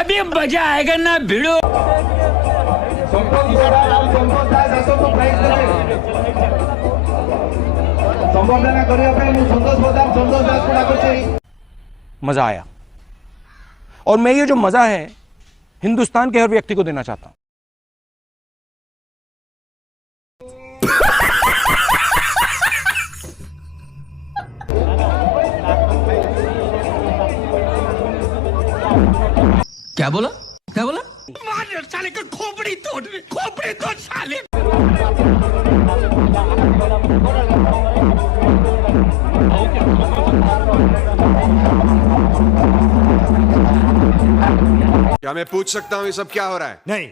अभी मजा आएगा ना भिड़ो. मजा आया और मैं ये जो मजा है हिंदुस्तान के हर व्यक्ति को देना चाहता हूं. क्या बोला क्या बोला? मार साले का खोपड़ी तोड़ साले. क्या मैं पूछ सकता हूँ ये सब क्या हो रहा है? नहीं.